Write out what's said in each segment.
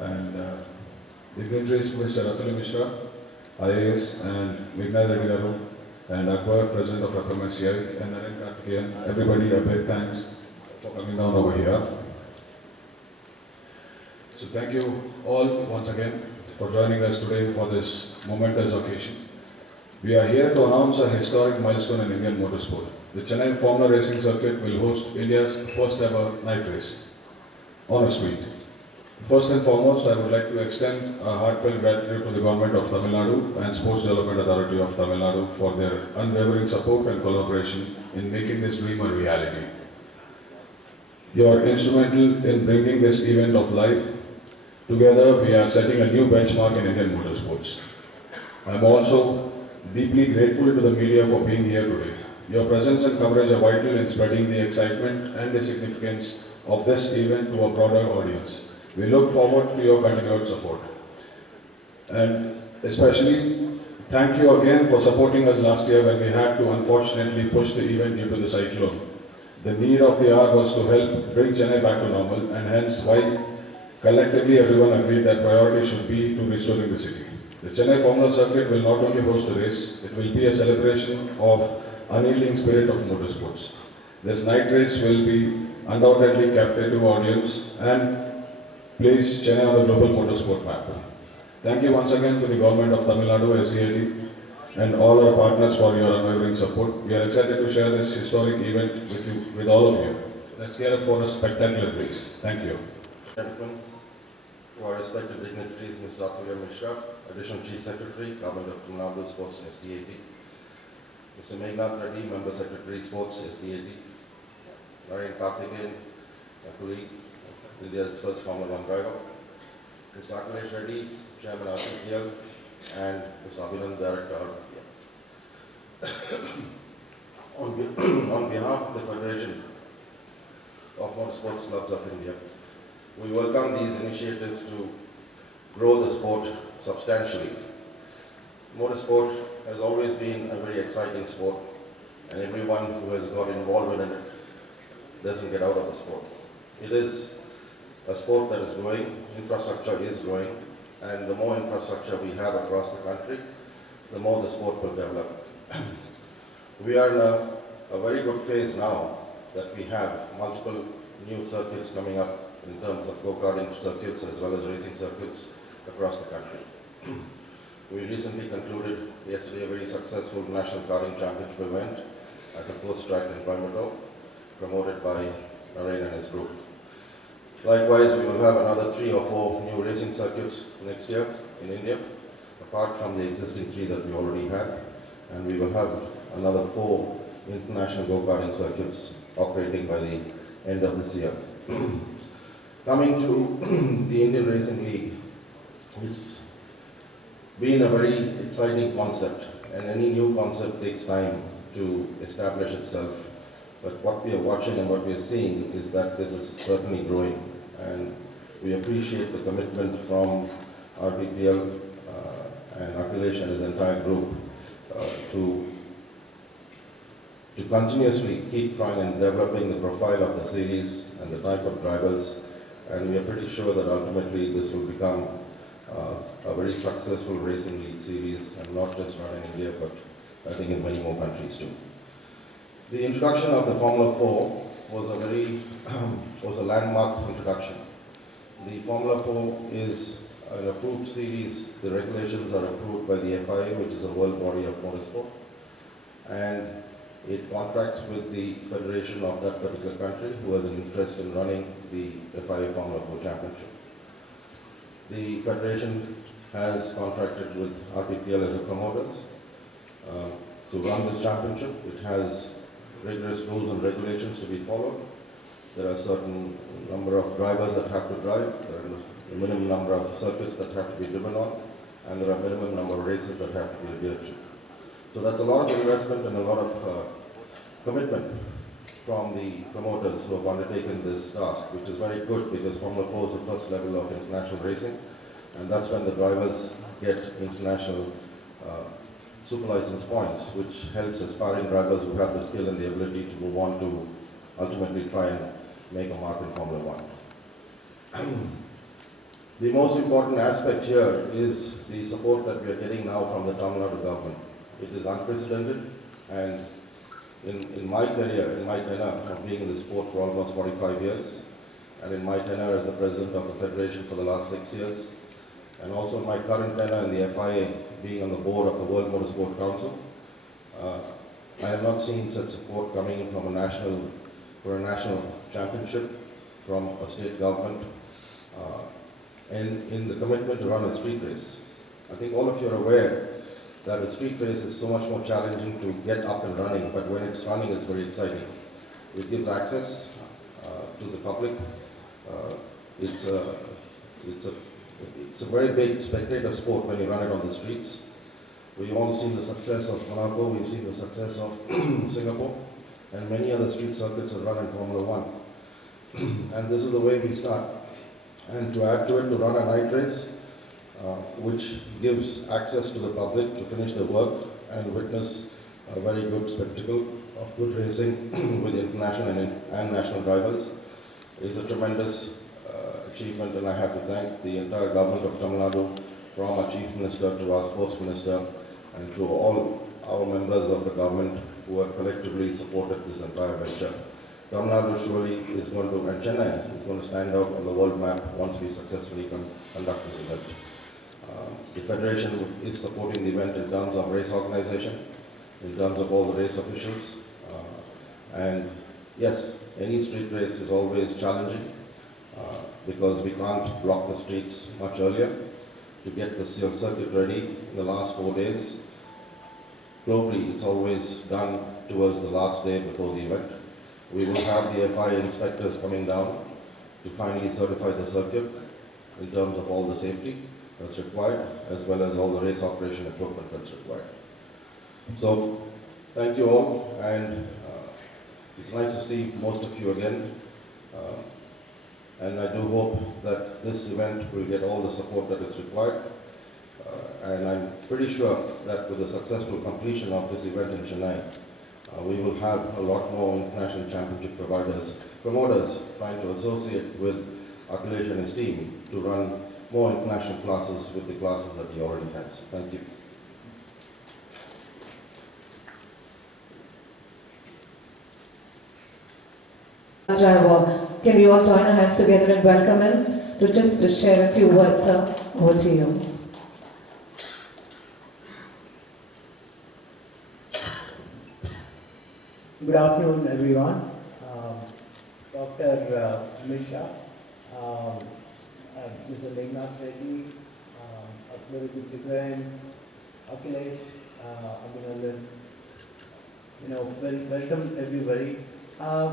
and dignitaries Mr. Atul Mishra, IAS, and Meghna Reddy Garu, and Akbar, President of FMSCI, and Naren Karthikeyan. Everybody, a big thanks for coming down over here. So thank you all once again for joining us today for this momentous occasion. We are here to announce a historic milestone in Indian motorsport. The Chennai Formula Racing Circuit will host India's first ever night race on a street. First and foremost, I would like to extend a heartfelt gratitude to the Government of Tamil Nadu and Sports Development Authority of Tamil Nadu for their unwavering support and collaboration in making this dream a reality. You are instrumental in bringing this event of life. Together, we are setting a new benchmark in Indian motorsports. I am also deeply grateful to the media for being here today. Your presence and coverage are vital in spreading the excitement and the significance of this event to a broader audience. We look forward to your continued support. And especially, thank you again for supporting us last year when we had to unfortunately push the event due to the cyclone. The need of the hour was to help bring Chennai back to normal, and hence why collectively everyone agreed that priority should be to restoring the city. The Chennai Formula Circuit will not only host a race, it will be a celebration of unyielding spirit of motorsports. This night race will be undoubtedly captive audience and place Chennai on the global motorsport map. Thank you once again to the Government of Tamil Nadu, SDAT, and all our partners for your unwavering support. We are excited to share this historic event with all of you. Let's get up for a spectacular race. Thank you. Gentlemen, to our respected dignitaries, Mr. Atul Mishra, Additional Chief Secretary, Government of Tamil Nadu Sports, SDAT, Mr. Meghna Reddy, Member Secretary, Sports, SDAT, Naren Karthikeyan, a colleague of India's first Formula One driver, Mr. Akhilesh Reddy, Chairman RTPL, and Mr. Abhinand, Director RTPL. On behalf of the Federation of Motorsports Clubs of India, we welcome these initiatives to grow the sport substantially. Motorsport has always been a very exciting sport, and everyone who has got involved in it doesn't get out of the sport. It is a sport that is growing, infrastructure is growing, and the more infrastructure we have across the country, the more the sport will develop. We are in a very good phase now that we have multiple new circuits coming up in terms of go-karting circuits as well as racing circuits across the country. We recently concluded yesterday a very successful National Karting Championship event at the Coast Track in Coimbatore, promoted by Naren and his group. Likewise, we will have another 3 or 4 new racing circuits next year in India, apart from the existing 3 that we already have, and we will have another 4 international go-karting circuits operating by the end of this year. Coming to the Indian Racing League, it's been a very exciting concept, and any new concept takes time to establish itself. But what we are watching and what we are seeing is that this is certainly growing, and we appreciate the commitment from RBPL and Akhilesh and his entire group to continuously keep trying and developing the profile of the series and the type of drivers, and we are pretty sure that ultimately this will become a very successful racing league series, and not just run in India, but I think in many more countries too. The introduction of the Formula 4 was a landmark introduction. The Formula 4 is an approved series. The regulations are approved by the FIA, which is a world body of motorsport, and it contracts with the federation of that particular country who has an interest in running the FIA Formula 4 Championship. The federation has contracted with RTPL as the promoters to run this championship. It has rigorous rules and regulations to be followed. There are a certain number of drivers that have to drive, there are a minimum number of circuits that have to be driven on, and there are a minimum number of races that have to be adhered to. So that's a lot of investment and a lot of commitment from the promoters who have undertaken this task, which is very good because Formula 4 is the first level of international racing, and that's when the drivers get international super license points, which helps aspiring drivers who have the skill and the ability to move on to ultimately try and make a mark in Formula 1. The most important aspect here is the support that we are getting now from the Tamil Nadu government. It is unprecedented, and in my career, in my tenure of being in the sport for almost 45 years, and in my tenure as the president of the federation for the last 6 years, and also my current tenure in the FIA, being on the board of the World Motorsport Council, I have not seen such support coming in from for a national championship from a state government, and in the commitment to run a street race. I think all of you are aware that a street race is so much more challenging to get up and running, but when it's running, it's very exciting. It gives access to the public. It's a very big spectator sport when you run it on the streets. We've all seen the success of Monaco, we've seen the success of Singapore, and many other street circuits have run in Formula One. And this is the way we start. And to add to it, to run a night race, which gives access to the public to finish their work and witness a very good spectacle of good racing with international and national drivers, is a tremendous achievement, and I have to thank the entire government of Tamil Nadu, from our Chief Minister to our Sports Minister and to all our members of the government who have collectively supported this entire venture. Tamil Nadu surely is going to, and Chennai is going to stand out on the world map once we successfully conduct this event. The Federation is supporting the event in terms of race organization, in terms of all the race officials, and yes, any street race is always challenging because we can't block the streets much earlier to get the circuit ready in the last 4 days. Globally, it's always done towards the last day before the event. We will have the FIA inspectors coming down to finally certify the circuit in terms of all the safety that's required, as well as all the race operation equipment that's required. So, thank you all, and it's nice to see most of you again. And I do hope that this event will get all the support that is required. And I'm pretty sure that with the successful completion of this event in Chennai, we will have a lot more international championship promoters trying to associate with Akhilesh and his team to run more international classes with the classes that he already has. Thank you. Driver, can we all join our hands together and welcome him to share a few words, sir? Over to you. Good afternoon, everyone. Dr. Amisha, Mr. Meghnad Reddy, Akbar Ibrahim, Akhilesh, Abhinandan, welcome everybody.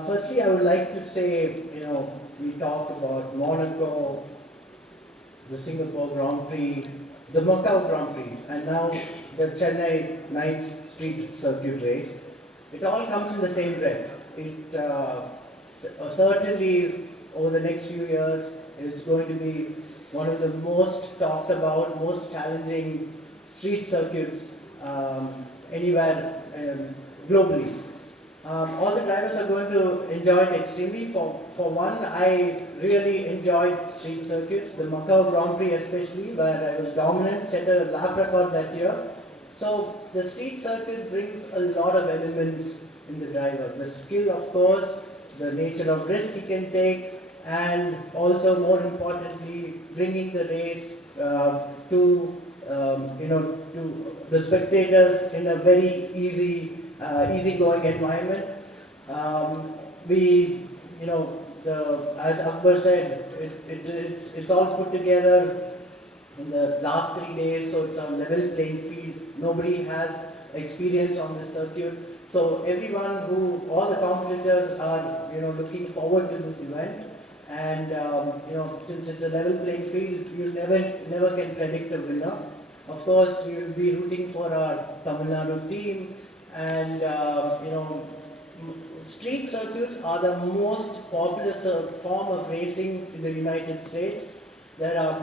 Firstly, I would like to say, we talked about Monaco, the Singapore Grand Prix, the Macau Grand Prix, and now the Chennai Night Street Circuit Race. It all comes in the same breath. It certainly, over the next few years, it's going to be one of the most talked about, most challenging street circuits anywhere globally. All the drivers are going to enjoy it extremely. For one, I really enjoyed street circuits, the Macau Grand Prix especially, where I was dominant, set a lap record that year. So the street circuit brings a lot of elements in the driver. The skill, of course, the nature of risk he can take, and also more importantly, bringing the race to the spectators in a very easygoing environment. As Akbar said, it's all put together in the last 3 days, so it's a level playing field. Nobody has experience on the circuit, so all the competitors are looking forward to this event. And since it's a level playing field, you never can predict a winner. Of course, we will be rooting for our Tamil Nadu team, and street circuits are the most popular form of racing in the United States. There are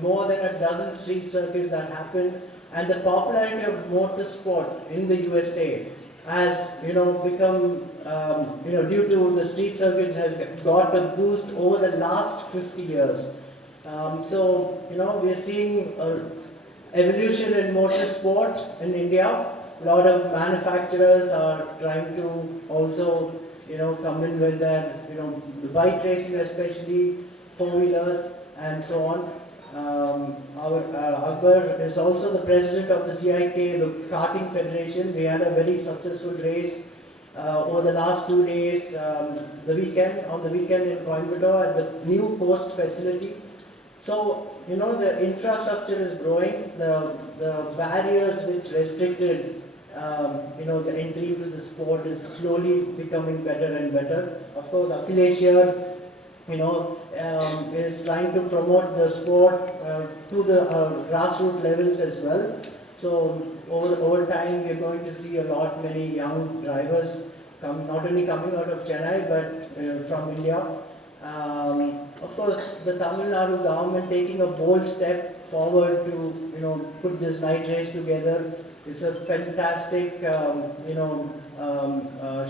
more than a dozen street circuits that happen, and the popularity of motorsport in the USA has become due to the street circuits has got a boost over the last 50 years. So, we're seeing evolution in motorsport in India. A lot of manufacturers are trying to also, come in with their, the bike racing especially, four-wheelers and so on. Our Akbar is also the president of the CIK, the Karting Federation. We had a very successful race over the last 2 days, on the weekend in Coimbatore at the new coast facility. So, the infrastructure is growing, the barriers which restricted, the entry into the sport is slowly becoming better and better. Of course, Akhilesh here, is trying to promote the sport to the grassroots levels as well. So over time, we're going to see many young drivers not only coming out of Chennai but from India. Of course, the Tamil Nadu government taking a bold step forward to put this night race together. It's a fantastic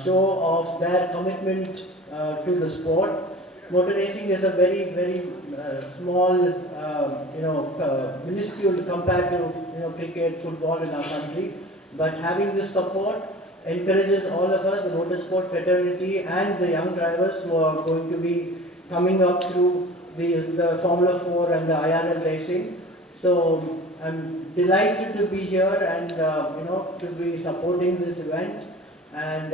show of their commitment to the sport. Motor racing is a very, very small, minuscule compared to cricket, football in our country. But having this support encourages all of us, the motorsport fraternity and the young drivers who are going to be coming up through the Formula 4 and the IRL racing. So I'm delighted to be here and to be supporting this event. And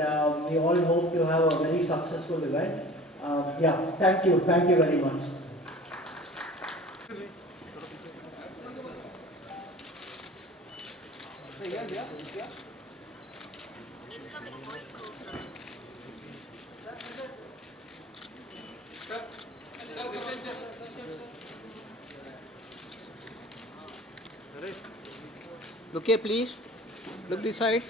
we all hope to have a very successful event. Thank you very much. Look here, please. Look this side.